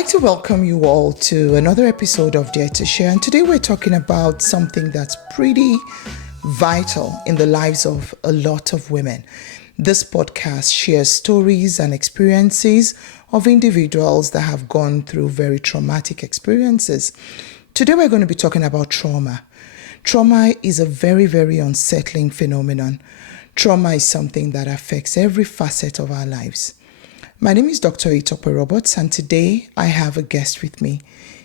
like to welcome you all to another episode of Dare to Share. And today we're talking about something that's pretty vital in the lives of a lot of women. This podcast shares stories and experiences of individuals that have gone through very traumatic experiences. Today we're going to be talking about trauma. Trauma is a very, very unsettling phenomenon. Trauma is something that affects every facet of our lives. My name is Dr. Itope Roberts, and today I have a guest with me.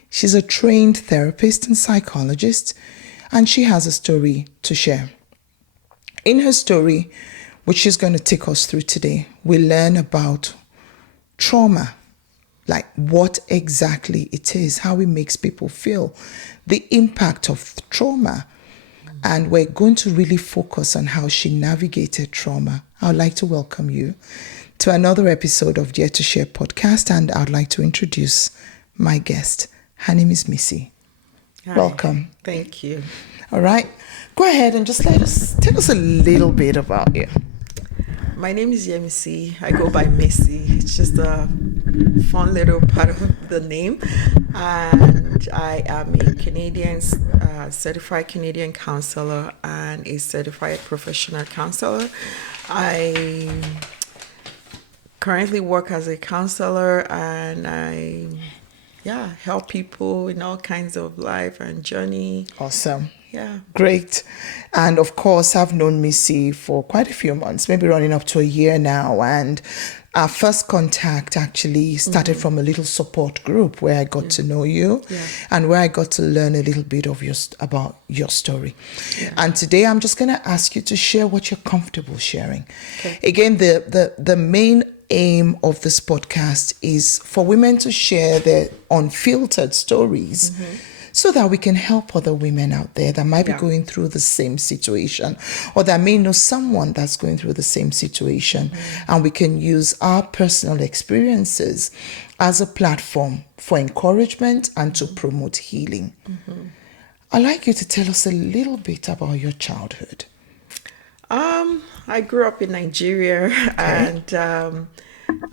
She's a trained therapist and psychologist, and she has a story to share. In her story, which she's going to take us through today, we learn about trauma, like what exactly it is, how it makes people feel, the impact of trauma. And we're going to really focus on how she navigated trauma. I'd like to welcome you to another episode of Dare to Share podcast, and I'd like to introduce my guest. Her name is Misi. Hi. Welcome. Thank you. All right. Go ahead and just tell us a little bit about you. My name is Misi. I go by Misi. It's just a fun little part of the name. And I am a Canadian, certified Canadian counselor and a certified professional counselor. I currently work as a counselor, and I help people in all kinds of life and journey. Awesome. Yeah. Great. And of course, I've known Missy for quite a few months, maybe running up to a year now. And our first contact actually started from a little support group where I got to know you and where I got to learn a little bit of about your story. Yeah. And today I'm just going to ask you to share what you're comfortable sharing. Okay. Again, the main aim of this podcast is for women to share their unfiltered stories so that we can help other women out there that might be going through the same situation, or that may know someone that's going through the same situation. And we can use our personal experiences as a platform for encouragement and to promote healing. I'd like you to tell us a little bit about your childhood. I grew up in Nigeria, and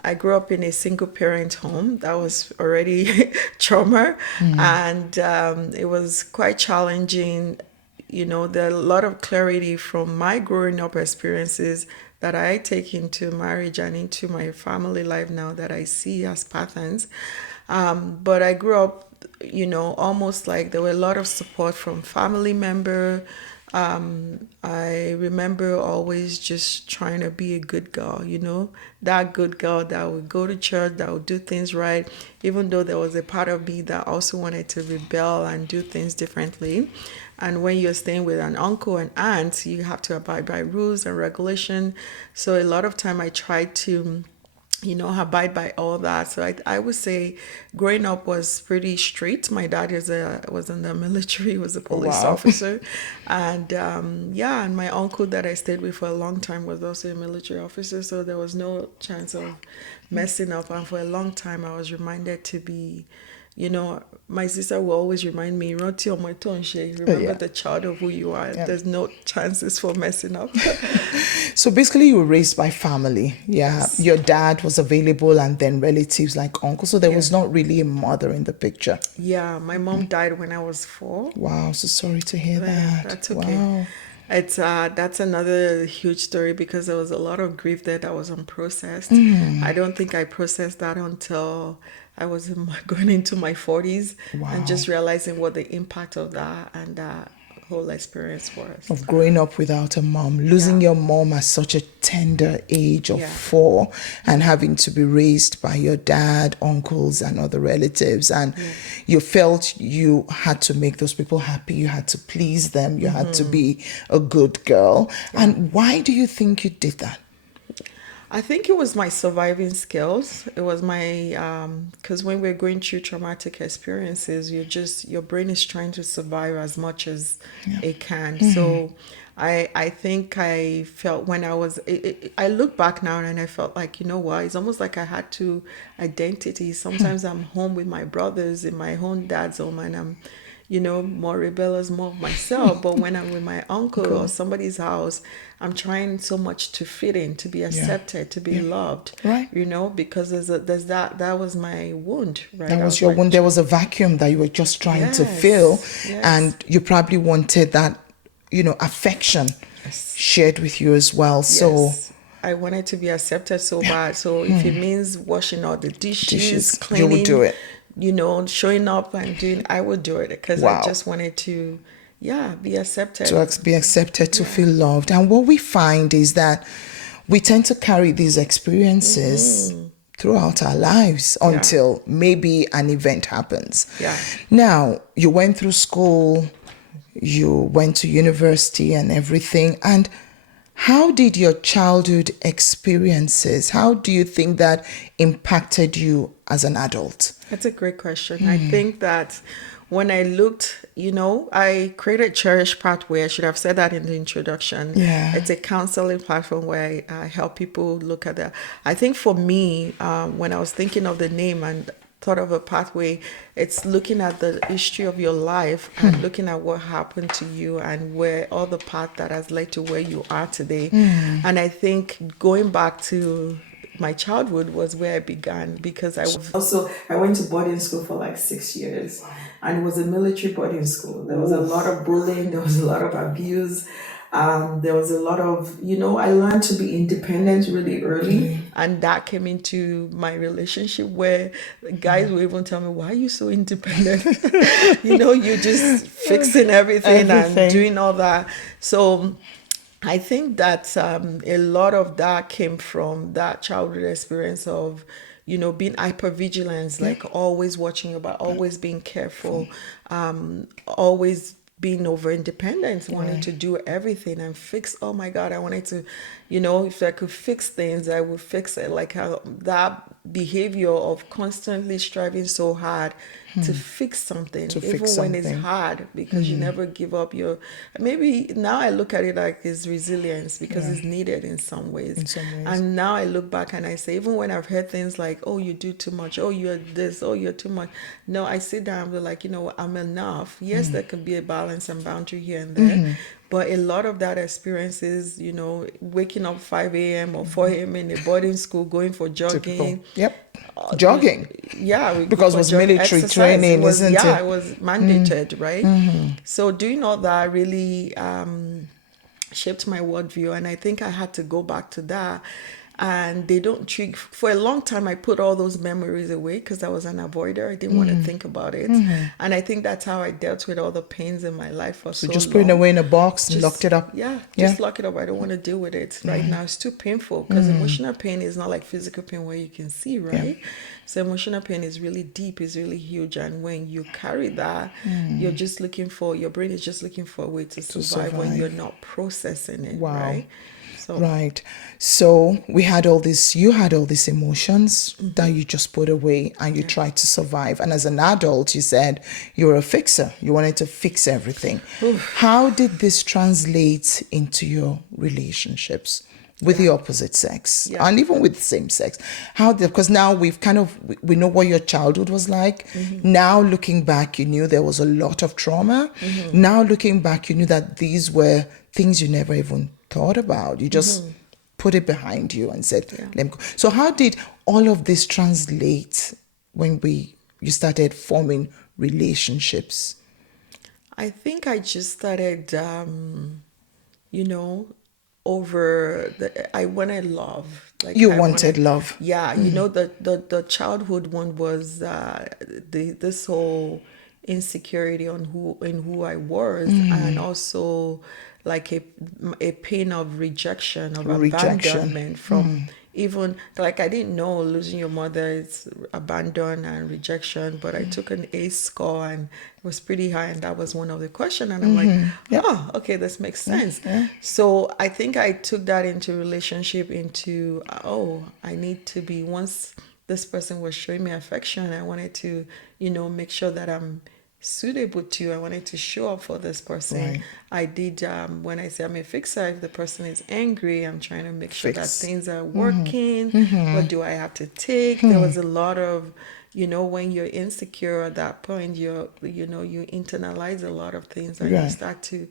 I grew up in a single parent home. That was already trauma, and it was quite challenging. You know, there are a lot of clarity from my growing up experiences that I take into marriage and into my family life now that I see as patterns. But I grew up, almost like there were a lot of support from family member. I remember always just trying to be a good girl, that good girl that would go to church, that would do things right, even though there was a part of me that also wanted to rebel and do things differently. And when you're staying with an uncle and aunt, you have to abide by rules and regulation. So a lot of time I tried to abide by all that. So I would say growing up was pretty strict. My dad was in the military, was a police officer. And and my uncle that I stayed with for a long time was also a military officer. So there was no chance of messing up. And for a long time, I was reminded to be, my sister will always remind me, Roti on my tongue, remember the child of who you are. Yeah. There's no chances for messing up. So basically you were raised by family. Yeah. Yes. Your dad was available and then relatives like uncle. So there was not really a mother in the picture. Yeah. My mom died when I was 4. Wow. So sorry to hear that. That's okay. Wow. It's that's another huge story because there was a lot of grief there that was unprocessed. I don't think I processed that until I was going into my 40s and just realizing what the impact of that and that whole experience was. Of growing up without a mom, losing your mom at such a tender age of 4 and having to be raised by your dad, uncles and other relatives. And you felt you had to make those people happy. You had to please them. You had to be a good girl. Yeah. And why do you think you did that? I think it was my surviving skills. It was my, because when we're going through traumatic experiences, your brain is trying to survive as much as it can. So I think I felt when I was, I look back now and I felt like, it's almost like I had two identities. Sometimes I'm home with my brothers in my own dad's home and I'm, more rebellious, more of myself. But when I'm with my uncle Cool. or somebody's house, I'm trying so much to fit in, to be accepted, to be loved, Right. because there's that was my wound, right? That I was was your like, one. There was a vacuum that you were just trying to fill, yes, yes, and you probably wanted that, affection shared with you as well. So yes. I wanted to be accepted so bad. So if it means washing all the dishes, dishes, you would cleaning, do it. showing up and doing, I would do it because I Wow. just wanted to, yeah, be accepted. To be accepted, to Yeah. feel loved. And what we find is that we tend to carry these experiences throughout our lives Yeah. until maybe an event happens. Yeah. Now, you went through school, you went to university and everything. And how did your childhood experiences, how do you think that impacted you as an adult? That's a great question. I think that when I looked, I created Cherish Pathway. I should have said that in the introduction. Yeah. It's a counseling platform where I help people look at that. I think for me, when I was thinking of the name and thought of a pathway, it's looking at the history of your life and looking at what happened to you and where all the path that has led to where you are today. And I think going back to my childhood was where I began because I went to boarding school for like 6 years, and it was a military boarding school. There was a lot of bullying, there was a lot of abuse, there was a lot of, I learned to be independent really early, and that came into my relationship where the guys will even tell me, "Why are you so independent?" You're just fixing everything and doing all that. So I think that a lot of that came from that childhood experience of, being hypervigilant, like always watching about, always being careful, always being over independent, wanting to do everything and fix. Oh my God, I wanted to, if I could fix things, I would fix it. Like how that behavior of constantly striving so hard to fix something, even when it's hard, because you never give up your. Maybe now I look at it like it's resilience because it's needed in some ways. In some ways. And now I look back and I say, even when I've heard things like, "Oh, you do too much," "Oh, you're this," "Oh, you're too much," no, I sit down and be like, I'm enough. Yes, there can be a balance and boundary here and there. But a lot of that experience is, waking up 5 a.m. or 4 a.m. in a boarding school, going for jogging. Typical. Yep. Jogging. Yeah, we Because it was military exercise. training, It isn't it? it was mandated, right? So doing all that really shaped my worldview, and I think I had to go back to that. And they don't treat, for a long time I put all those memories away because I was an avoider. I didn't want to think about it. And I think that's how I dealt with all the pains in my life for so Just long. put it away in a box and locked it up. Yeah, just lock it up. I don't want to deal with it right now. It's too painful because emotional pain is not like physical pain where you can see, right? So emotional pain is really deep, is really huge. And when you carry that, you're just looking for, your brain is just looking for a way to survive when you're not processing it, right? So, Right. So you had all these emotions that you just put away and you tried to survive. And as an adult, you said you were a fixer. You wanted to fix everything. How did this translate into your relationships with the opposite sex and even with same sex? Because now we know what your childhood was like. Now looking back, you knew there was a lot of trauma. Now looking back, you knew that these were things you never even thought about. You just put it behind you and said, let me go. So how did all of this translate when you started forming relationships? I think I just started, I wanted love. Like You I wanted love. Yeah, the childhood one was this whole insecurity on who I was, and also like a pain of rejection, of abandonment from even like I didn't know losing your mother is abandon and rejection, but I took an A score and it was pretty high, and that was one of the questions, and I'm like, oh, okay, this makes sense. So I think I took that into relationship into I need to be, once this person was showing me affection, I wanted to make sure that I'm suitable to you. I wanted to show up for this person. Right. I did, when I say I'm a fixer, if the person is angry, I'm trying to make sure that Fix. things are working. What do I have to take? There was a lot of when you're insecure at that point, you internalize a lot of things, and you Right. start to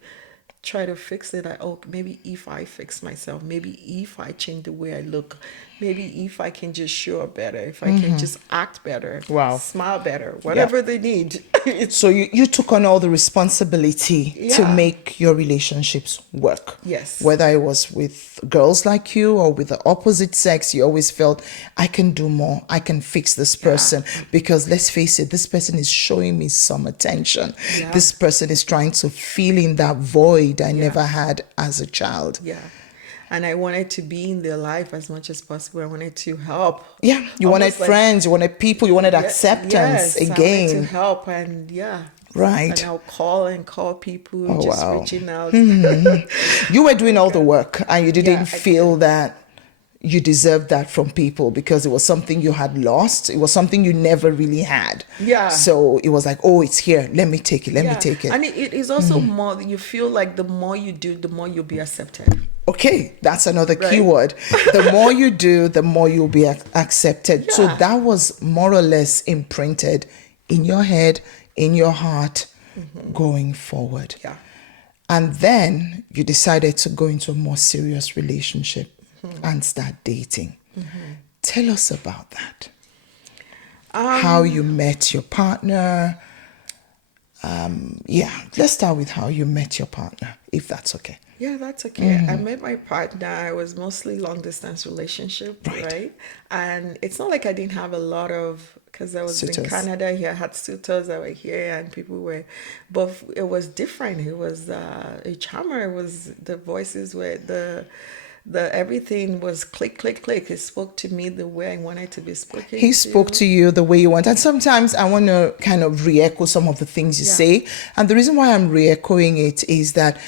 try to fix it. Like, oh, maybe if I fix myself, maybe if I change the way I look, maybe if I can just show up better, if I can just act better, Wow. smile better, Yeah. whatever they need. So you took on all the responsibility to Yeah. make your relationships work. Yes. Whether it was with girls like you or with the opposite sex, you always felt, I can do more. I can fix this person. Because let's face it, this person is showing me some attention. Yeah. This person is trying to fill in that void I never had as a child. Yeah. And I wanted to be in their life as much as possible. I wanted to help. Yeah, you wanted Almost like- friends, you wanted people, you wanted acceptance yes, I wanted to again. help, and yeah. Right. And I'll call people, Oh, just wow. reaching out. You were doing all the work and you didn't I feel that you deserved that from people because it was something you had lost. It was something you never really had. Yeah. So it was like, oh, it's here. Let me take it. Let me take it. And it is also more, you feel like the more you do, the more you'll be accepted. Okay, that's another Right. keyword. The more you do, the more you'll be accepted. So Yeah. that was more or less imprinted in your head, in your heart, going forward. Yeah. And then you decided to go into a more serious relationship and start dating. Tell us about that. How you met your partner. Let's start with how you met your partner, if that's okay. Yeah, that's okay. I met my partner. I was mostly long distance relationship, right? And it's not like I didn't have a lot of, because I was in Suitors. Canada here, I had suitors that were here, and people were, but it was different. It was a charmer. It was, the voices were, the everything was click, click, click. He spoke to me the way I wanted to be spoken. He spoke to you the way you want. And sometimes I want to kind of re-echo some of the things you say. And the reason why I'm re-echoing it is that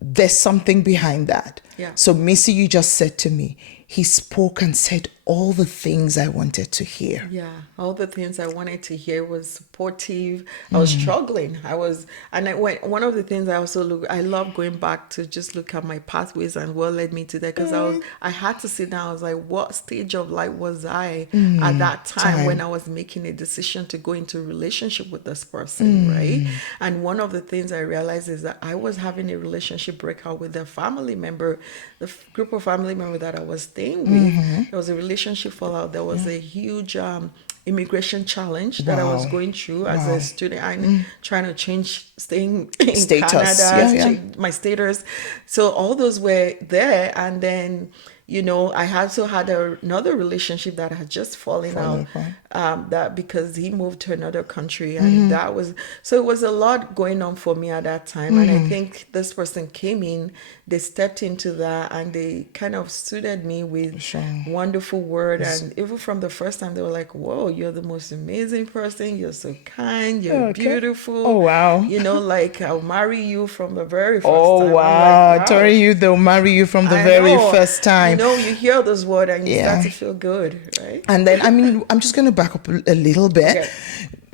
there's something behind that. Yeah. So Missy, you just said to me, he spoke and said all the things I wanted to hear. Yeah, all the things I wanted to hear, was supportive. I was struggling. One of the things I also I love going back to just look at my pathways and what led me to that, because I had to sit down. I was like, what stage of life was I at that time when I was making a decision to go into a relationship with this person, right? And one of the things I realized is that I was having a relationship breakout with a family member, the group of family member that I was staying with. There was a relationship fallout. There was a huge immigration challenge that I was going through as a student. I'm trying to change staying in Status. Canada, Yeah. change my status. So all those were there. And then, I also had another relationship that had just fallen out, that because he moved to another country, and that was, so it was a lot going on for me at that time. And I think this person came in, they stepped into that, and they kind of suited me with wonderful word. And even from the first time, they were like, whoa, you're the most amazing person. You're so kind. You're beautiful. Oh, wow. Like, I'll marry you from the very first Oh, time. wow. I'm like, Telling you they'll marry you from the I very know. first time. You hear this word and you start to feel good, right? And then, I'm just going to back up a little bit. Okay.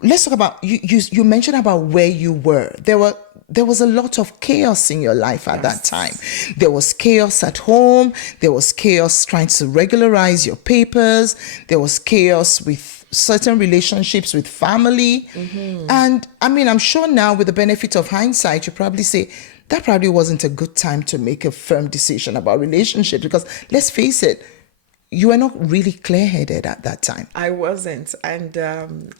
Let's talk about, you mentioned about where you were. There was a lot of chaos in your life at that time. There was chaos at home. There was chaos trying to regularize your papers. There was chaos with certain relationships with family. And I'm sure now with the benefit of hindsight, you probably say, that probably wasn't a good time to make a firm decision about relationships, because let's face it, you were not really clear-headed at that time. I wasn't. And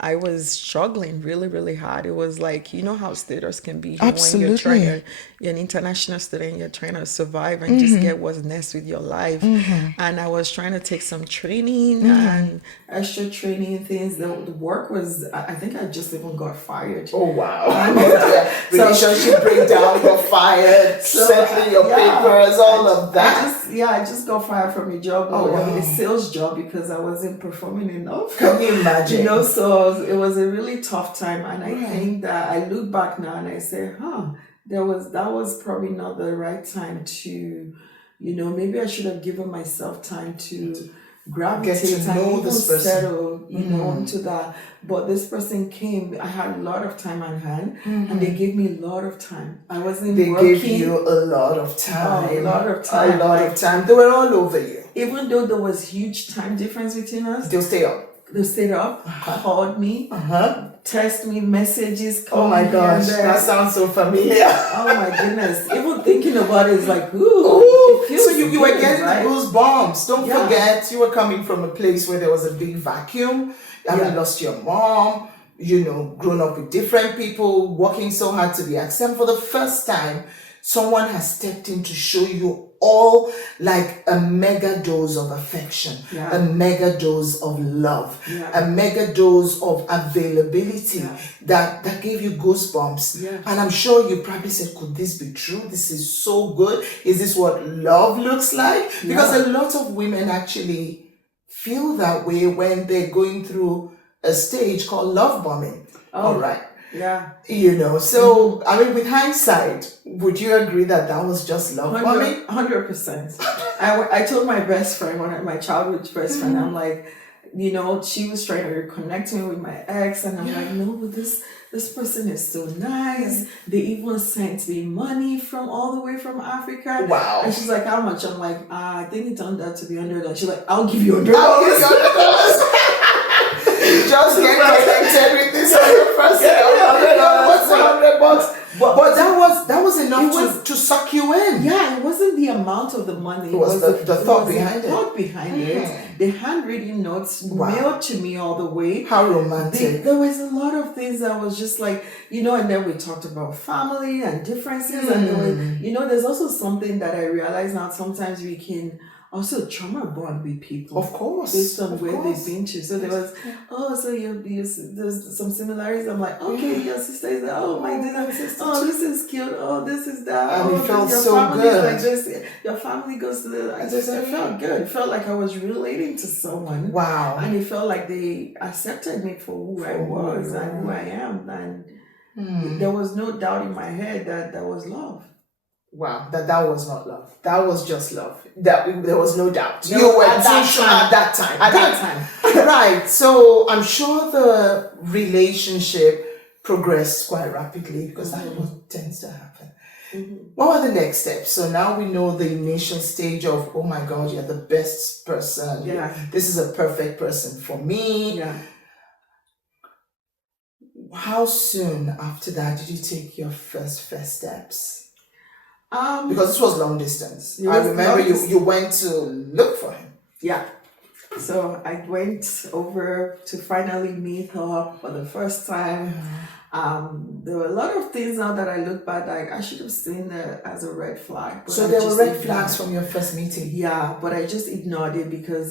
I was struggling really, really hard. It was like, how status can be. Absolutely. When you're an international student, you're trying to survive and just get what's next with your life. And I was trying to take some training and extra training things. The work was, I think I just even got fired. Oh, wow. Relationship breakdown, got fired, settling your papers, all of that. I just got fired from a job, a sales job, because I wasn't performing enough. Can you imagine? So it was a really tough time. And I think that I look back now and I say, that was probably not the right time to, maybe I should have given myself time to gravitate to know and this person. settle, into that. But this person came, I had a lot of time on hand, and they gave me a lot of time. I wasn't They working. gave you a lot of time. A lot of time. A lot of time. They were all over you. Even though there was huge time difference between us, They'll stay up. they stayed up, called me, text me, messages. Oh my gosh, that sounds so familiar. Oh my goodness. Even thinking about it is like, ooh. So you were getting the goosebumps. Don't forget, you were coming from a place where there was a big vacuum. You haven't lost your mom, grown up with different people, working so hard to be accepted. For the first time, someone has stepped in to show you all like a mega dose of affection, a mega dose of love, a mega dose of availability that gave you goosebumps. And I'm sure you probably said, could this be true? This is so good. Is this what love looks like? Because a lot of women actually feel that way when they're going through a stage called love bombing. All right. Yeah. So, I mean, with hindsight, would you agree that was just love bombing? 100%. I told my best friend, my childhood best friend, I'm like, she was trying to reconnect me with my ex, and I'm like, no, but this person is so nice. They even sent me money all the way from Africa. Wow. And she's like, how much? I'm like, I think it turned out to be $100. She's like, I'll give you $100. Just get connected with this other person. What's $100? But that was enough to suck you in. Yeah, it wasn't the amount of the money. It was the thought behind it. Thought behind it. The handwritten notes mailed to me all the way. How romantic. There was a lot of things that was just like, and then we talked about family and differences. And there was, there's also something that I realize now, sometimes we can also trauma bond with people. Of course. Based on where they've been to. So there was, there's some similarities. I'm like, okay, your sister is, my goodness, this is cute. This is that. And it felt so family good. Like this. Your family goes to the, I felt good. It felt like I was relating to someone. Wow. And it felt like they accepted me for who I was and who I am. And there was no doubt in my head that was love. Wow, that was not love. That was just love. There was no doubt. No, you were at that too sure time. at that time. At that time. Right. So I'm sure the relationship progressed quite rapidly because that's what tends to happen. What were the next steps? So now we know the initial stage of, oh my God, you're the best person. Yeah. This is a perfect person for me. Yeah. How soon after that did you take your first steps? Because this was long distance. I remember you went to look for him. Yeah. So I went over to finally meet her for the first time. There were a lot of things now that I look back, like I should have seen it as a red flag. But so there were red flags from your first meeting? Yeah, but I just ignored it because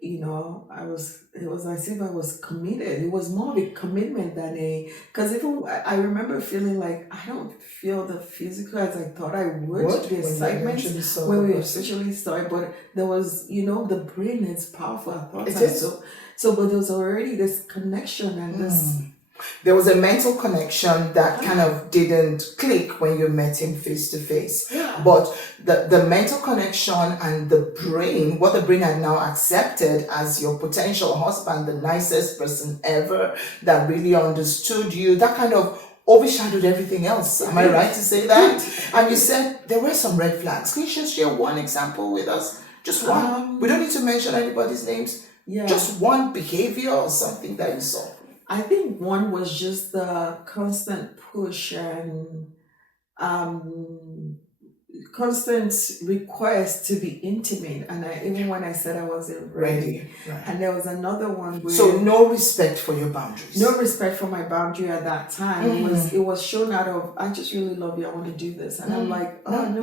it was as if I was committed. It was more of a commitment than because even I remember feeling like I don't feel the physical as I thought I would. The excitement when we officially started, but there was, the brain is powerful. I thought it is. So, but there was already this connection and this. There was a mental connection that kind of didn't click when you met him face to face. But the mental connection and the brain, what the brain had now accepted as your potential husband, the nicest person ever, that really understood you, that kind of overshadowed everything else. Am I right to say that? And you said there were some red flags. Can you just share one example with us? Just one. We don't need to mention anybody's names. Yeah. Just one behavior or something that you saw. I think one was just the constant push and constant request to be intimate. And even when I said I wasn't ready. Right. And there was another one where... So no respect for your boundaries. No respect for my boundary at that time. It was shown out of, I just really love you, I want to do this. And I'm like, I'm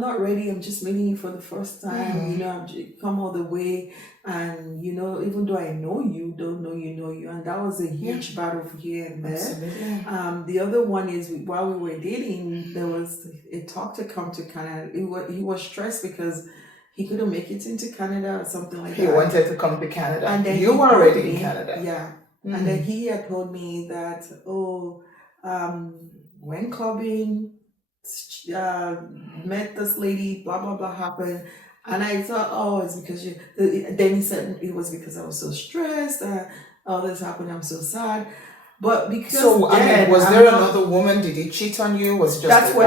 not ready. I'm just meeting you for the first time. I've come all the way. And, even though I know you, don't know you. And that was a huge battle here and there. Absolutely. The other one is while we were dating, there was a talk to come to Canada. He was stressed because he couldn't make it into Canada or something like that. He wanted to come to Canada. And then you were already in Canada. Yeah. And then he had told me that, went clubbing, met this lady, blah, blah, blah happened. And I thought, it's because you... Then he said it was because I was so stressed. All this happened, I'm so sad. But because... So, was there another woman? Did he cheat on you? Was it just that's what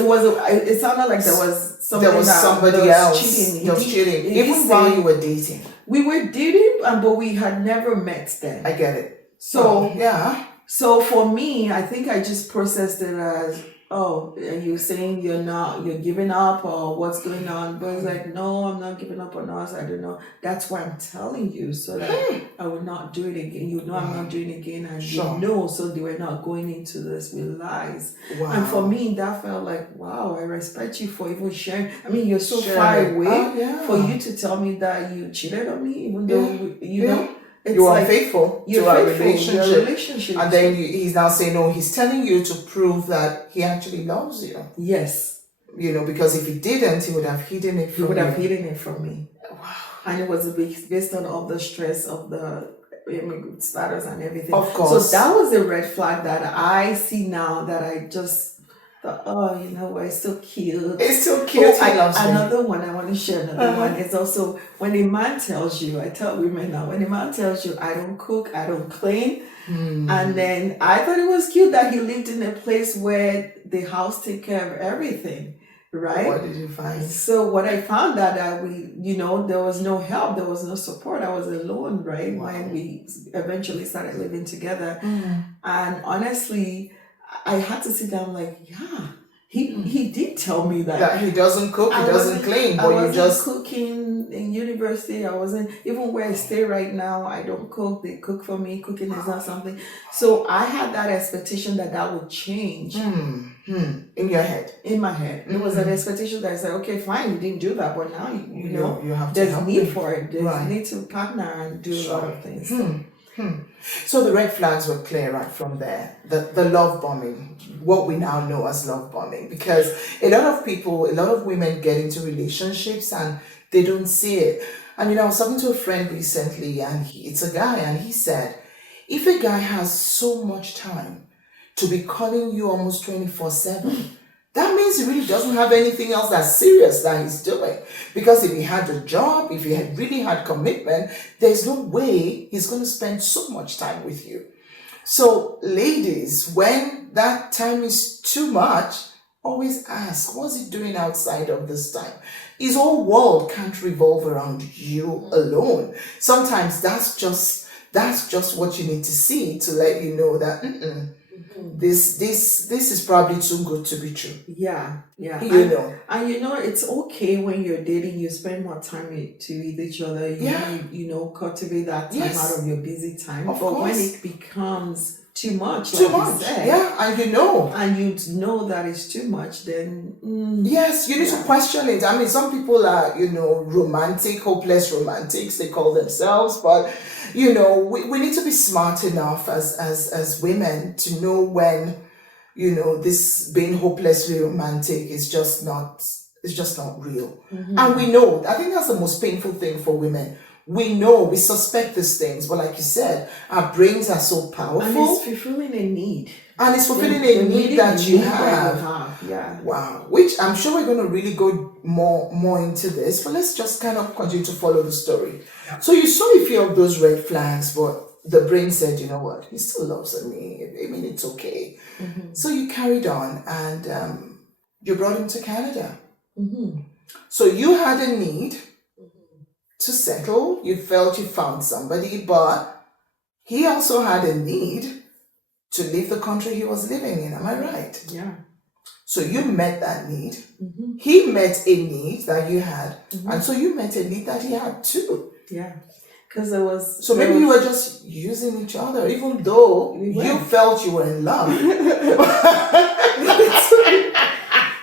it was. It sounded like there was something somebody else cheating. Even while you were dating. we were dating, but we had never met then. I get it. So yeah. So for me, I think I just processed it as, oh, are you saying you're giving up or what's going on? But it's like, no, I'm not giving up on us. I don't know. That's why I'm telling you, so that I would not do it again. You know, I'm not doing it again, and Sure. you know, so they were not going into this with lies. Wow. And for me, that felt like, wow, I respect you for even sharing. I mean, you're so Sharing. far away Oh, yeah. for you to tell me that you cheated on me, even though you know. It's you are like, faithful you're to our faithful, relationship. And then he's now saying, no, he's telling you to prove that he actually loves you. Yes. You know, because if he didn't, he would have hidden it from you. He would have hidden it from me. Wow. And it was based on all the stress of the status and everything. Of course. So that was a red flag that I see now, that I just thought, oh, you know what, it's so cute. It's so cute. Oh, He loves me. another one, I want to share another one. It's also when a man tells you, I tell women now, when a man tells you, I don't cook, I don't clean. And then I thought it was cute that he lived in a place where the house take care of everything. Right? What did you find? So what I found out that there was no help, there was no support. I was alone, right? Wow. When we eventually started living together. And honestly, I had to sit down like, yeah, he did tell me that he doesn't cook, he doesn't clean, but I you just cooking in university. I wasn't, even where I stay right now, I don't cook. They cook for me. Cooking is not something. So I had that expectation that would change. In your head. In my head. It was an expectation that I said, okay, fine, you didn't do that, but now you know you have to there's help need me. for it. There's Right. need to partner and do a lot of things. So the red flags were clear right from there. The love bombing, what we now know as love bombing, because a lot of women get into relationships and they don't see it. I mean, I was talking to a friend recently, and it's a guy, and he said, if a guy has so much time to be calling you almost 24/7, that means he really doesn't have anything else that's serious that he's doing. Because if he had a job, if he had really had commitment, there's no way he's going to spend so much time with you. So ladies, when that time is too much, always ask, what's he doing outside of this time? His whole world can't revolve around you alone. Sometimes that's just what you need to see to let you know that this is probably too good to be true. Yeah. And it's okay when you're dating, you spend more time with each other. You cultivate that time out of your busy time. Of but course. when it becomes too much, Too like much. you said, And you know that it's too much, then yes, you need to question it. I mean, some people are, romantic, hopeless romantics, they call themselves, but we need to be smart enough as women to know when, this being hopelessly romantic is just not real. And we know, I think that's the most painful thing for women. We know, we suspect these things, but like you said, our brains are so powerful. And it's fulfilling a need. And it's fulfilling a need that you have. Yeah. Wow. Which I'm sure we're going to really go more into this, but let's just kind of continue to follow the story. Yeah. So you saw a few of those red flags, but the brain said, you know what, he still loves me. I mean, it's okay. So you carried on and you brought him to Canada. So you had a need to settle. You felt you found somebody, but he also had a need to leave the country he was living in. Am I right? Yeah. So you met that need. He met a need that you had. And so you met a need that he had too. Yeah. Because there was... So maybe you were just using each other, even though you felt you were in love.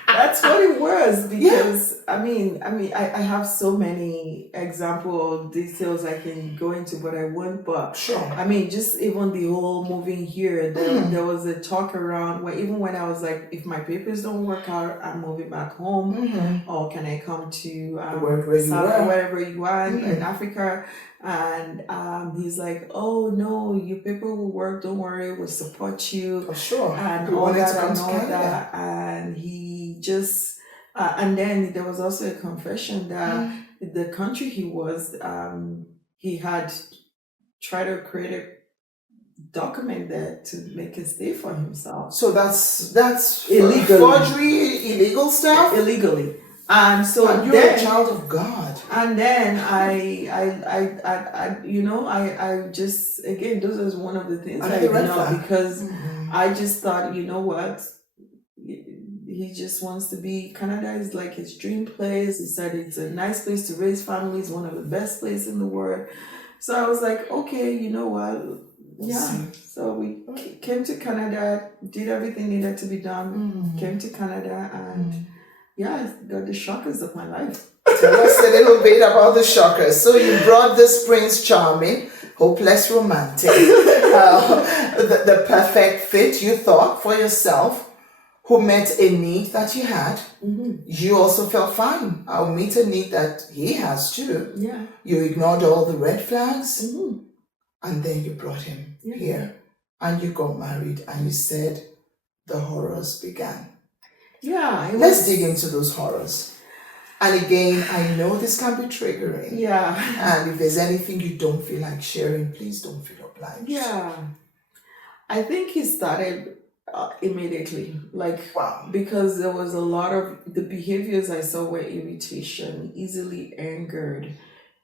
That's what it was, because I have so many example details I can go into, but I won't. But sure. I mean, just even the whole moving here, there was a talk around where even when I was like, if my papers don't work out, I'm moving back home, or can I come to wherever you are in Africa? And he's like, oh no, your paper will work, don't worry, we'll support you. Oh, sure. And all that. And he just and then there was also a confession that the country he was, he had tried to create a document there to make a stay for himself. So that's illegally. Forgery, illegal stuff? Illegally. And so And you're then, a child of God. and then I just, again, this is one of the things And I the red ignored flag. because I just thought, you know what? He just wants to be, Canada is like his dream place. He said it's a nice place to raise families, one of the best places in the world. So I was like, okay, you know what? Yeah. So we came to Canada, did everything needed to be done, came to Canada, and yeah, I got the shockers of my life. Tell us a little bit about the shockers. So you brought this Prince Charming, hopeless romantic, the perfect fit you thought for yourself, who met a need that you had. You also felt fine. I'll meet a need that he has too. Yeah. You ignored all the red flags, and then you brought him here, and you got married, and you said the horrors began. Yeah. Let's dig into those horrors. And again, I know this can be triggering. Yeah. And if there's anything you don't feel like sharing, please don't feel obliged. Yeah. I think he started immediately, because there was a lot of the behaviors I saw were irritation, easily angered,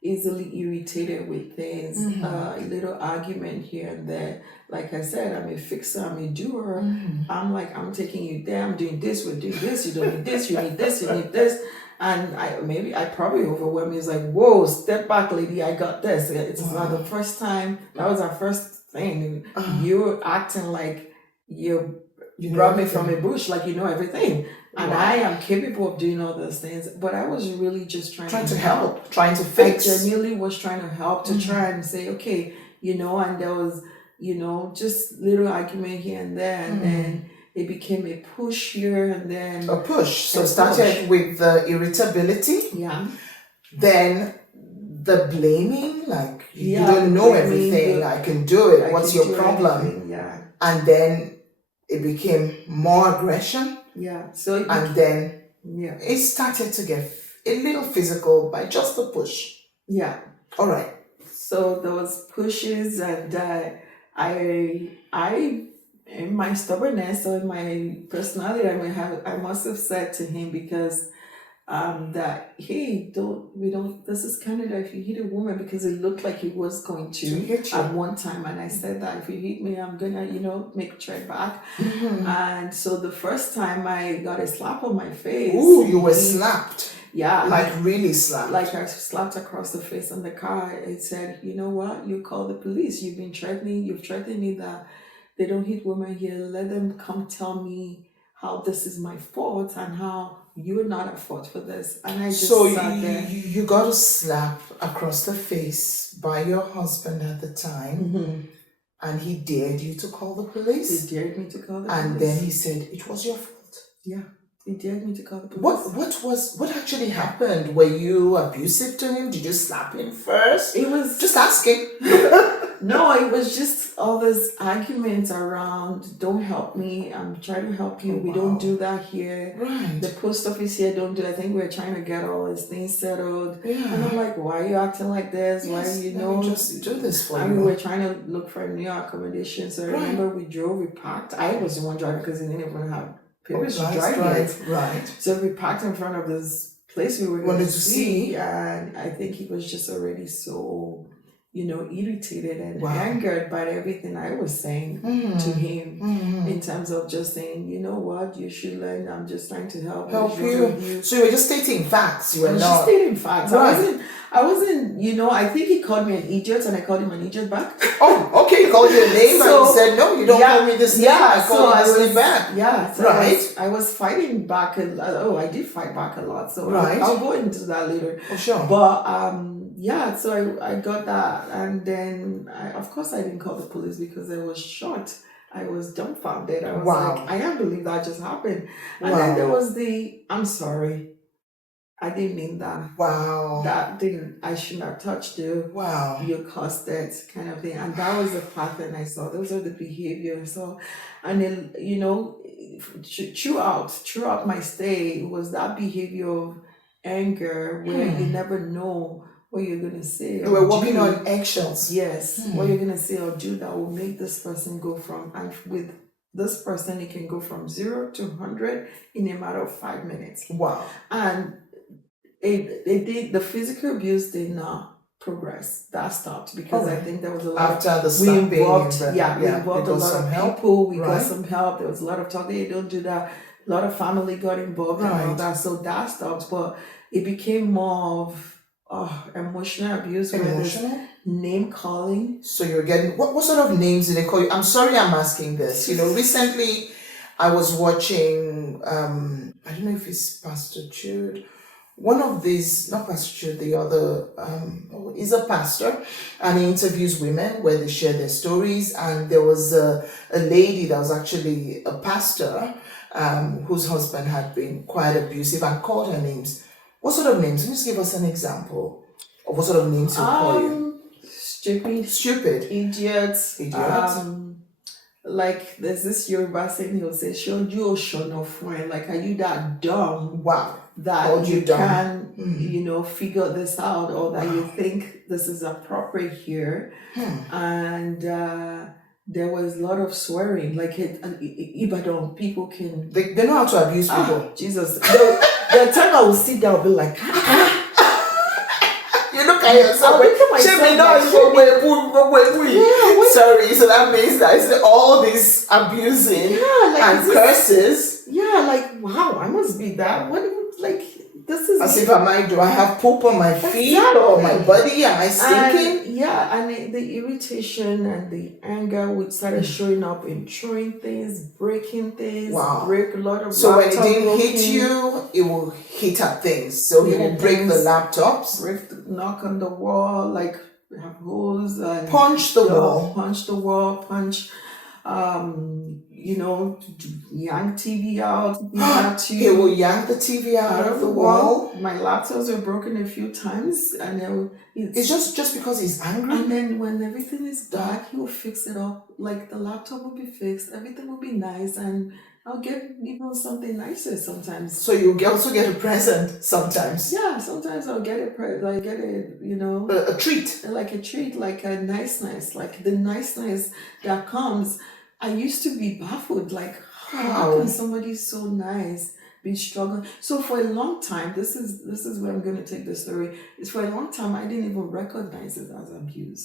easily irritated with things, a little argument here and there. Like I said, I'm a fixer, I'm a doer. I'm like, I'm taking you there, I'm doing this, we're doing this, you don't need this, you need this, you need this. And I probably overwhelmed me. It's like, whoa, step back, lady, I got this. It's not the first time. That was our first thing. You're acting like you brought me from a bush, like you know everything. And I am capable of doing all those things. But I was really just trying to help, trying to fix. I genuinely was trying to help, to try and say, okay, and there was, just little argument here and there. And then it became a push here and then. A push. So it started with the irritability. Yeah. Then the blaming, like you don't know everything, I can do it. What's your problem? Yeah. And then it became more aggression. Yeah. So then it started to get a little physical by just a push. Yeah. All right. So those pushes, and I in my stubbornness or in my personality, I must have said to him, because that, hey, this is Canada, if you hit a woman, because it looked like he was going to hit you at one time, and I said that if you hit me, I'm gonna make a trade back. And so the first time I got a slap on my face. Ooh, you were slapped. Yeah. Like really slapped. Like I slapped across the face on the car. It said, you know what, you call the police, you've threatened me that they don't hit women here, let them come tell me how this is my fault and how you're not at fault for this. And I just sat there. You got a slap across the face by your husband at the time, and he dared you to call the police? He dared me to call the police. And then he said it was your fault. Yeah, he dared me to call the police. What actually happened? Were you abusive to him? Did you slap him first? It was just asking. No, it was just all those arguments around, don't help me, I'm trying to help you, we don't do that here. Right. The post office here don't do, I think we're trying to get all these things settled. Yeah. And I'm like, why are you acting like this? Yes, why just do this for you? I mean, we're trying to look for a new accommodation. So I remember we parked. I was the one driving because he didn't even have papers to drive. Right. So we parked in front of this place we were going to see. And I think he was just already so irritated and angered by everything I was saying to him, in terms of just saying, you know what, you should learn, I'm just trying to help you. So you were just stating facts. You were not just stating facts. Right. I wasn't, I think he called me an idiot and I called him an idiot back. Oh, okay, he called you a name and you said, no, you don't call me this name, I call you this name back. Yeah, so right. I was fighting back, I did fight back a lot, so right. I'll go into that later. Oh, sure. But, so I got that, and then, of course, I didn't call the police because I was shocked. I was dumbfounded. I was like, I can't believe that just happened. And then there was I'm sorry. I didn't mean that. Wow. I shouldn't have touched you. Wow. You caused it, kind of thing. And that was the pattern I saw. Those are the behaviors. So, and then, throughout my stay, it was that behavior of anger where you never know what you're going to say. You were walking on eggshells. Yes. What you're going to say or do that will make this person go from, and with this person, it can go from 0 to 100 in a matter of 5 minutes. Wow. And it did, the physical abuse did not progress. That stopped because I Alright. think there was a lot After the we slapping involved, and yeah, we they involved a got lot some of help, people. We got right? some help. There was a lot of talk. They don't do that. A lot of family got involved and all Right. that. So that stopped. But it became more of emotional abuse, where there's Emotional? name calling. So you're getting what sort of names did they call you? I'm sorry I'm asking this. Recently I was watching I don't know if it's Pastor Jude. One of these, not Pastor Jude, the other is a pastor, and he interviews women where they share their stories. And there was a lady that was actually a pastor whose husband had been quite abusive and called her names. What sort of names? Can you just give us an example of what sort of names he'll call you? Stupid, idiots, Idiot. like there's this Yoruba saying, he'll say, "Show you no friend." Like, are you that dumb Wow. that Called you dumb. can figure this out, or that you think this is appropriate here? And there was a lot of swearing. Like Ibadan people can, They know how to abuse people. Jesus. The time I will sit down, I'll be like, You look at yourself. I'll look at myself Sorry, so that means that it's all this abusing and curses. Yeah, like, wow, I must be that. What, like, this is... As if do I have poop on my feet or my body? Am I stinking? And the irritation and the anger would start showing up in throwing things, breaking things, break a lot of So when it didn't hit you, it will hit at things. So he will break the laptops. Knock on the wall, like have holes. And punch the wall. Punch the wall, punch... yank TV out. He will yank the TV out of the wall. My laptops were broken a few times, and it's just because he's angry. And then when everything is dark, he will fix it up. Like the laptop will be fixed, everything will be nice, and I'll get something nicer sometimes. So you also get a present sometimes. Yeah, sometimes I'll get a a treat, like a nice, like the nice that comes. I used to be baffled, like, how can somebody so nice be struggling? So for a long time, this is where I'm going to take the story. It's for a long time I didn't even recognize it as abuse.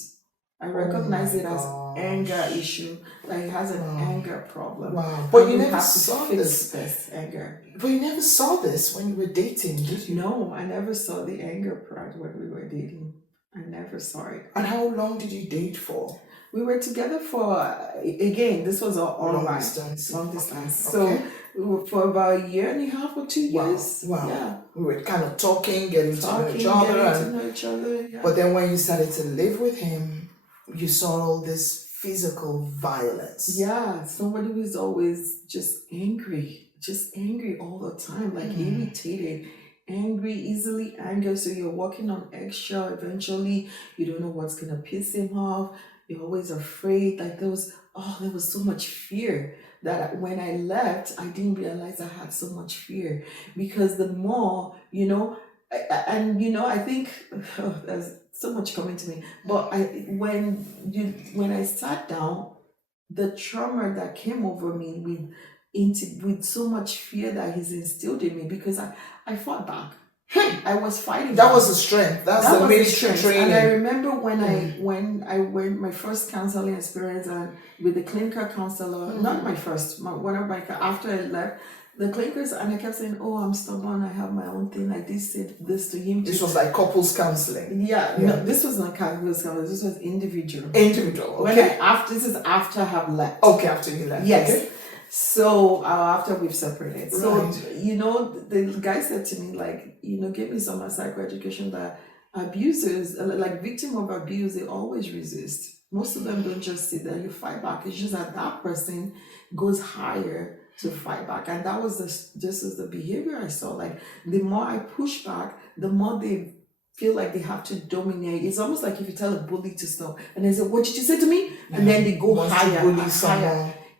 I recognize it as anger issue. Like, he has an anger problem. Wow. But you never saw this anger. But you never saw this when you were dating, did you? No, I never saw the anger part when we were dating. I never saw it. And how long did you date for? We were together for, again, this was online. Long distance. Okay. So for about a year and a half or 2 years. Wow. Yeah. We were kind of getting to know each other. Yeah. But then when you started to live with him, you saw all this physical violence. Yeah. Somebody was always just angry all the time, like irritated. Angry, easily angry. So you're walking on eggshell. Eventually, you don't know what's gonna piss him off. You're always afraid. Like there was so much fear that when I left, I didn't realize I had so much fear, because the more, I think there's so much coming to me. But when I sat down, the trauma that came over me with so much fear that he's instilled in me, because I fought back. I was fighting. That was the strength. That was the military training. And I remember when I went my first counseling experience with the clinical counselor, not my first, one of my, after I left, the clinicals, and I kept saying, "Oh, I'm stubborn. I have my own thing." I did say this to him. This was like couples counseling. Yeah. No, this was not couples counseling. This was individual. Okay. This is after I have left. Okay, after you left. Yes. Okay. So after we've separated, right. So the guy said to me, like, give me some psychoeducation that abusers, like victim of abuse, they always resist. Most of them don't just sit there. You fight back. It's just that person goes higher to fight back, and that was this is the behavior I saw. Like the more I push back, the more they feel like they have to dominate. It's almost like if you tell a bully to stop, and they say, "What did you say to me?" And then they go higher.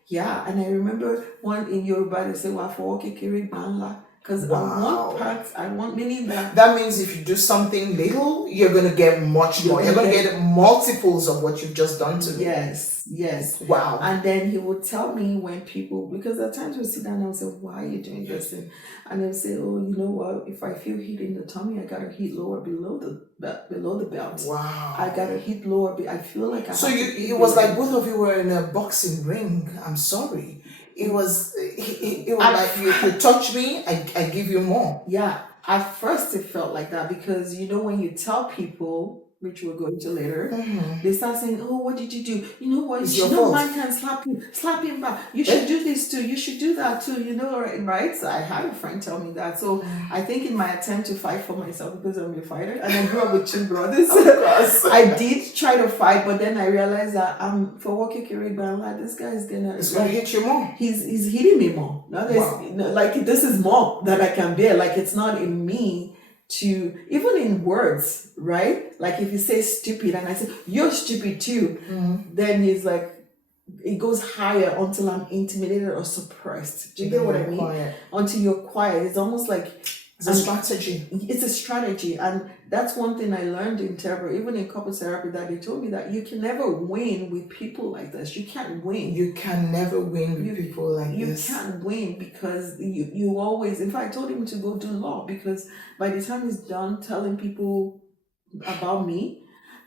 Yeah, and I remember one in Yoruba, they say, "Wa for kekere banla." Because Wow. I want, meaning that That means if you do something little, you're going to get much more. You're going to get multiples of what you've just done to me. Yes. Wow. And then he would tell me when people, because at times we sit down and I would say, why are you doing this? And they would say, oh, you know what? If I feel heat in the tummy, I gotta heat lower below the belt. Wow. I gotta heat lower. I feel like I. So it was like both of you were in a boxing ring. I'm sorry. It was like you touch me, I give you more. Yeah. At first, it felt like that because when you tell people, which we'll go into later, they start saying, "Oh, what did you do? You know what? It's You your know, fault. man can slap him back. You should do this too. You should do that too. Right?" So I had a friend tell me that. So I think in my attempt to fight for myself, because I'm a fighter, and I grew up with two brothers, I did try to fight, but then I realized that for walking carried by like this guy is gonna hit you more. He's hitting me more. Like this is more that I can bear. Like it's not in me. To even in words, right? Like if you say stupid and I say you're stupid too, then he's like it goes higher until I'm intimidated or suppressed. Do you get what I mean? Quiet. Until you're quiet. It's almost like it's a strategy. It's a strategy. And that's one thing I learned in therapy, even in couple therapy, that they told me that you can never win with people like this. You can't win. You can never win with people like this. You can't win because you always, in fact, I told him to go do law because by the time he's done telling people about me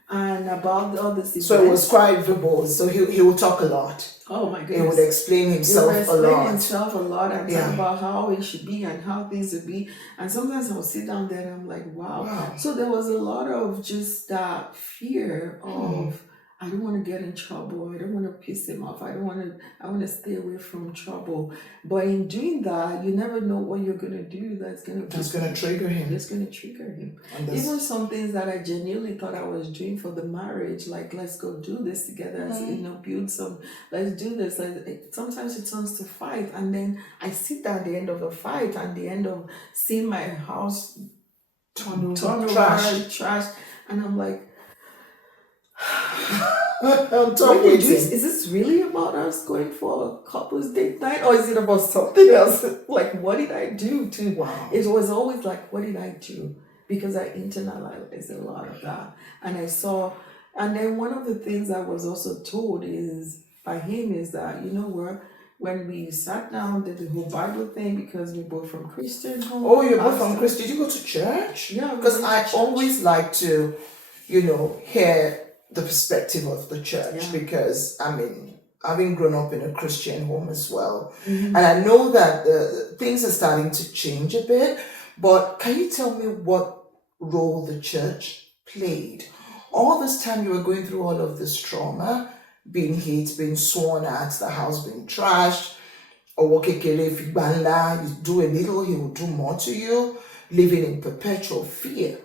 and about all this so it was quite verbal. So he will talk a lot. Oh my goodness. He would explain himself a lot. And talk about how it should be and how things would be. And sometimes I'll sit down there and I'm like, wow. So there was a lot of just that fear of I don't want to get in trouble. I don't want to piss him off. I want to stay away from trouble. But in doing that, you never know what you're going to do that's going to trigger him. It's going to trigger him. Even some things that I genuinely thought I was doing for the marriage, like let's go do this together, build some, let's do this. Sometimes it turns to fight. And then I sit down at the end of the fight and the end of seeing my house turn over, trash. And I'm like, is this really about us going for a couple's date night or is it about something else? Like, what did I do to? Wow. It was always like, what did I do? Because I internalized a lot of that. And then one of the things I was also told by him is that, when we sat down, did the whole Bible thing because we're both from Christian home. Oh, you're both from Christian. Did you go to church? Yeah. Because I always like to, hear the perspective of the church because, having grown up in a Christian home as well, and I know that things are starting to change a bit, but can you tell me what role the church played? All this time you were going through all of this trauma, being hit, being sworn at, the house being trashed, or you do a little, he will do more to you, living in perpetual fear.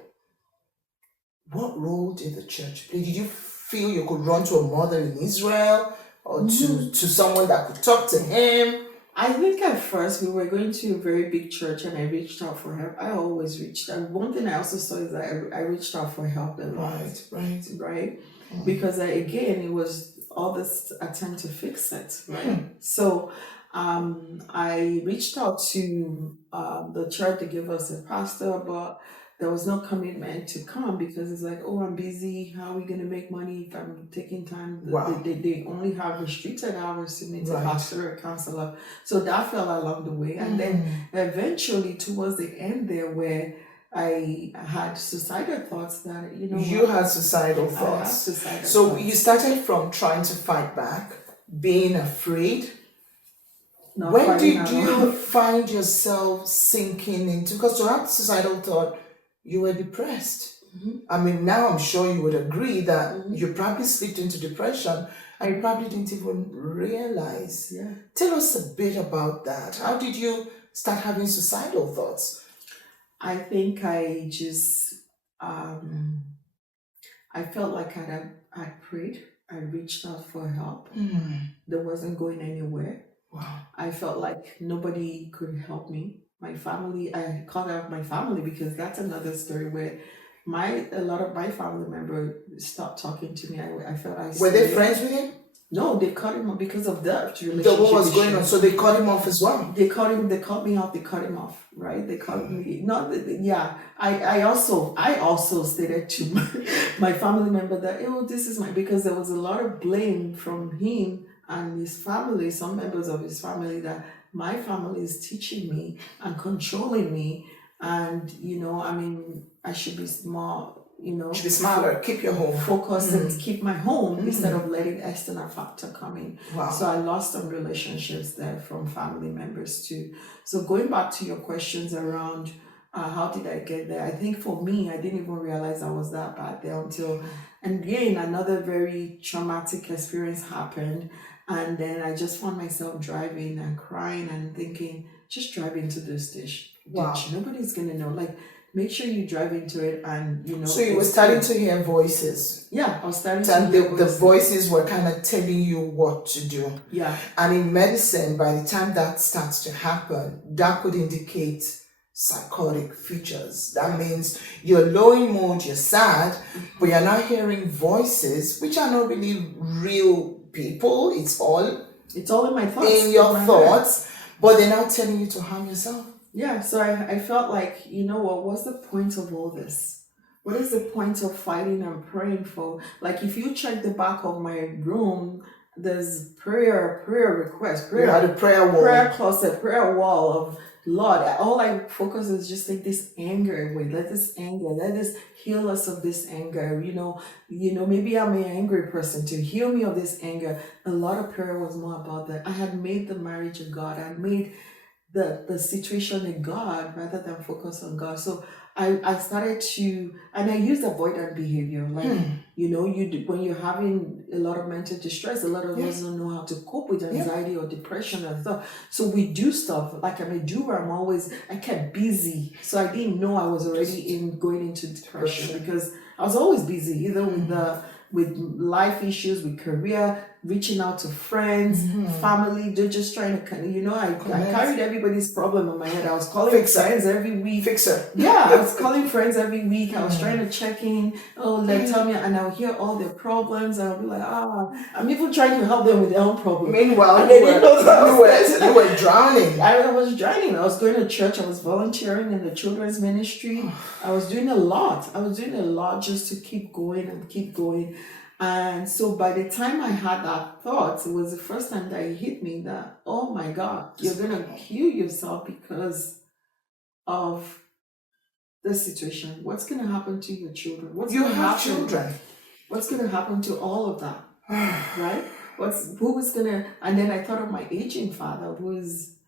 What role did the church play? Did you feel you could run to a mother in Israel or to someone that could talk to him? I think at first we were going to a very big church and I reached out for help. I always reached out. One thing I also saw is that I reached out for help a lot. Right. Because again, it was all this attempt to fix it. Right. So I reached out to the church to give us a pastor, but there was no commitment to come because it's like, oh, I'm busy. How are we going to make money if I'm taking time? Wow. They only have restricted hours to meet a pastor or a counselor. So that fell along the way. And then eventually towards the end there where I had suicidal thoughts that, You had suicidal thoughts. So you started from trying to fight back, being afraid. When did you find yourself sinking into, because to have suicidal thought, you were depressed. Now I'm sure you would agree that you probably slipped into depression and you probably didn't even realize. Yeah. Tell us a bit about that. How did you start having suicidal thoughts? I think I just, I felt like I prayed. I reached out for help. That wasn't going anywhere. Wow. I felt like nobody could help me. My family, I called out my family because that's another story where a lot of my family members stopped talking to me. I felt isolated. Were they friends with him? No, they cut him off because of that relationship. The what was going on? So they cut him off as well. They cut him. They cut me off. They cut him off. Right? They cut me. Not. Yeah. I also stated to my family member that this is because there was a lot of blame from him and his family, some members of his family, that my family is teaching me and controlling me, and I should be more. Should be smarter. Keep your home. Focus and keep my home instead of letting external factor come in. Wow. So I lost some relationships there from family members too. So going back to your questions around how did I get there? I think for me, I didn't even realize I was that bad there until, and again, another very traumatic experience happened. And then I just found myself driving and crying and thinking, just drive into this ditch. Wow. Nobody's going to know. Like, make sure you drive into it and, So you were starting to hear voices. Yeah, I was starting to and hear the voices. voices were kind of telling you what to do. Yeah. And in medicine, by the time that starts to happen, that could indicate psychotic features. That means you're low in mood, you're sad, but you're not hearing voices, which are not really real people. It's all in my thoughts. In your thoughts, but they're not telling you to harm yourself. Yeah, so I felt like, what's the point of all this? What is the point of fighting and praying for? Like, if you check the back of my room, there's prayer request, You had a prayer wall. Prayer closet, prayer wall of Lord. All I focus is just take this anger away. Let this heal us of this anger. Maybe I'm an angry person, to heal me of this anger. A lot of prayer was more about that. I had made the marriage of God. I made the situation in God rather than focus on God. So I started to, and I used avoidant behavior. Like, when you're having a lot of mental distress, a lot of us don't know how to cope with anxiety or depression and stuff. So we do stuff. Like I'm a doer. I kept busy. So I didn't know I was already going into depression because I was always busy, either with life issues, with career, reaching out to friends, family. They're just trying to, I carried everybody's problem in my head. I was calling friends every week. Fixer. Yeah, I was calling friends every week. I was trying to check in. Tell me, and I'll hear all their problems. I'll be like, I'm even trying to help them with their own problems. Meanwhile, they didn't know that you were drowning. I was drowning. I was going to church. I was volunteering in the children's ministry. I was doing a lot. Just to keep going and keep going. And so by the time I had that thought, it was the first time that it hit me that, oh my God, you're going to kill yourself because of this situation. What's going to happen to your children? You have children. What's going to happen to all of that? Right? And then I thought of my aging father who's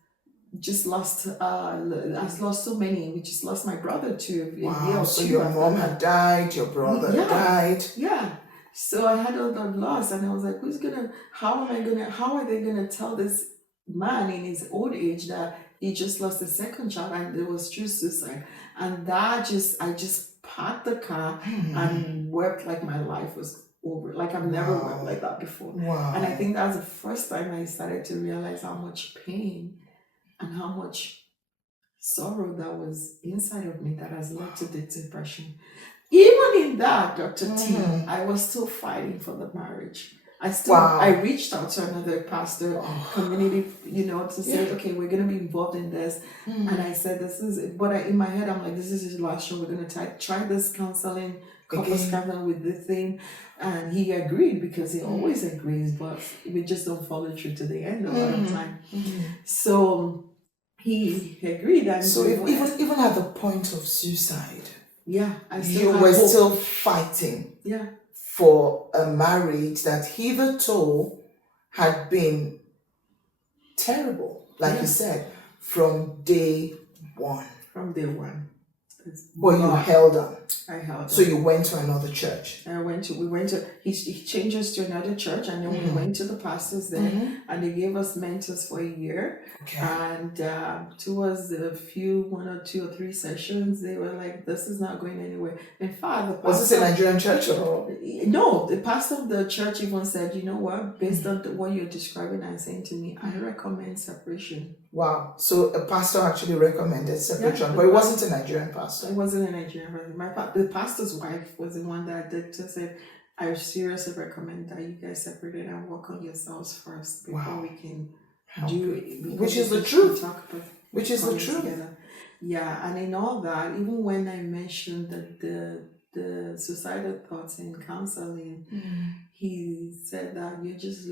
just has lost so many. We just lost my brother too. Wow, so your mom had died, your brother died. Yeah. So I had all that loss, and I was like, how are they gonna tell this man in his old age that he just lost a second child and it was true suicide? And I just parked the car and wept like my life was over. Like I've never wept like that before. Wow. And I think that was the first time I started to realize how much pain and how much sorrow that was inside of me that has led to the depression. Even in that, Dr. T, I was still fighting for the marriage. I reached out to another pastor community, to say, okay, we're going to be involved in this. And I said, in my head, I'm like, this is his last show. We're going to try this couples counseling with this thing. And he agreed because he always agrees, but we just don't follow through to the end a lot of time. So he agreed. And so even at the point of suicide, you were still fighting for a marriage that hitherto had been terrible, like you said, from day one. From day one. But you held on. I held on. So you went to another church. He changed us to another church, and then we went to the pastors there, and they gave us mentors for a year. Okay. And towards one or two or three sessions, they were like, this is not going anywhere. In fact, was this a Nigerian church or? No, the pastor of the church even said, you know what, based on what you're describing and saying to me, I recommend separation. Wow. So a pastor actually recommended separation, but it wasn't a Nigerian pastor. It wasn't a Nigerian pastor. The pastor's wife was the one that did to say, I seriously recommend that you guys separate it and work on yourselves first before we can do it. Which is the truth. Which is the truth. Together. Yeah, and in all that, even when I mentioned that the suicidal thoughts in counseling, he said that you're just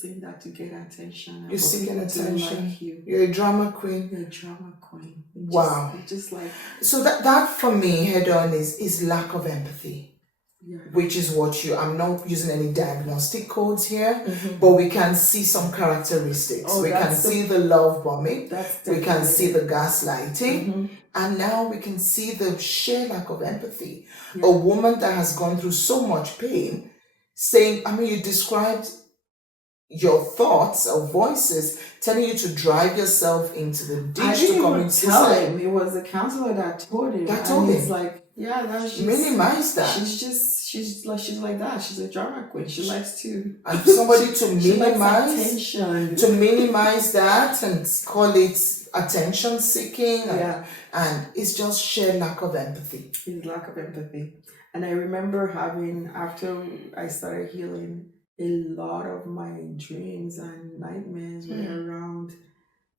saying that to get attention. You're seeking attention. Like You're a drama queen. You're a drama queen. Wow. Just like so that for me, head on is lack of empathy. Yeah. Which is what I'm not using any diagnostic codes here, but we can see some characteristics. We can see the love bombing, we can see the gaslighting, and now we can see the sheer lack of empathy. A woman that has gone through so much pain saying, you described your thoughts or voices telling you to drive yourself into the ditch to commit suicide. It was a counselor that told him. He's like, minimize that. She's like that. She's a drama queen. She likes to and somebody to minimize that and call it attention seeking and it's just sheer lack of empathy. It's lack of empathy. And I remember having, after I started healing, a lot of my dreams and nightmares were around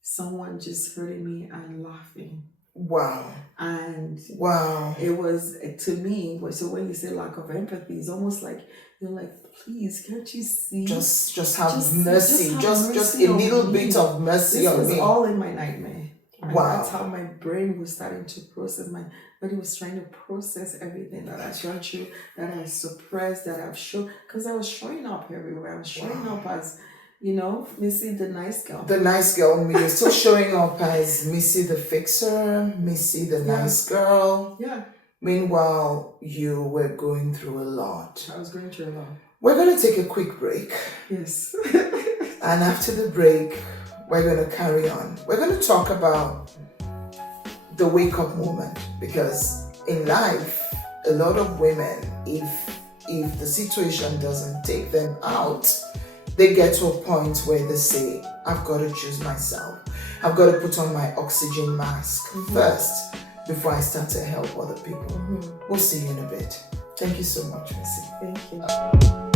someone just hurting me and laughing. Wow. And it was, to me, so when you say lack of empathy, it's almost like you're like, please, can't you see? Just have mercy. Just a little bit of mercy on me. This was all in my nightmare. And wow. That's how my brain was starting to process. My body was trying to process everything that I've gone through, that I suppressed, that I've shown. Because I was showing up everywhere. I was showing up as, Missy the nice girl. The nice girl. You're still showing up as Missy the fixer, Missy the nice girl. Yeah. Meanwhile, you were going through a lot. I was going through a lot. We're going to take a quick break. Yes. And after the break, we're going to carry on. We're going to talk about the wake-up moment. Because in life, a lot of women, if the situation doesn't take them out, they get to a point where they say, I've got to choose myself. I've got to put on my oxygen mask first before I start to help other people. We'll see you in a bit. Thank you so much, Missy. Thank you.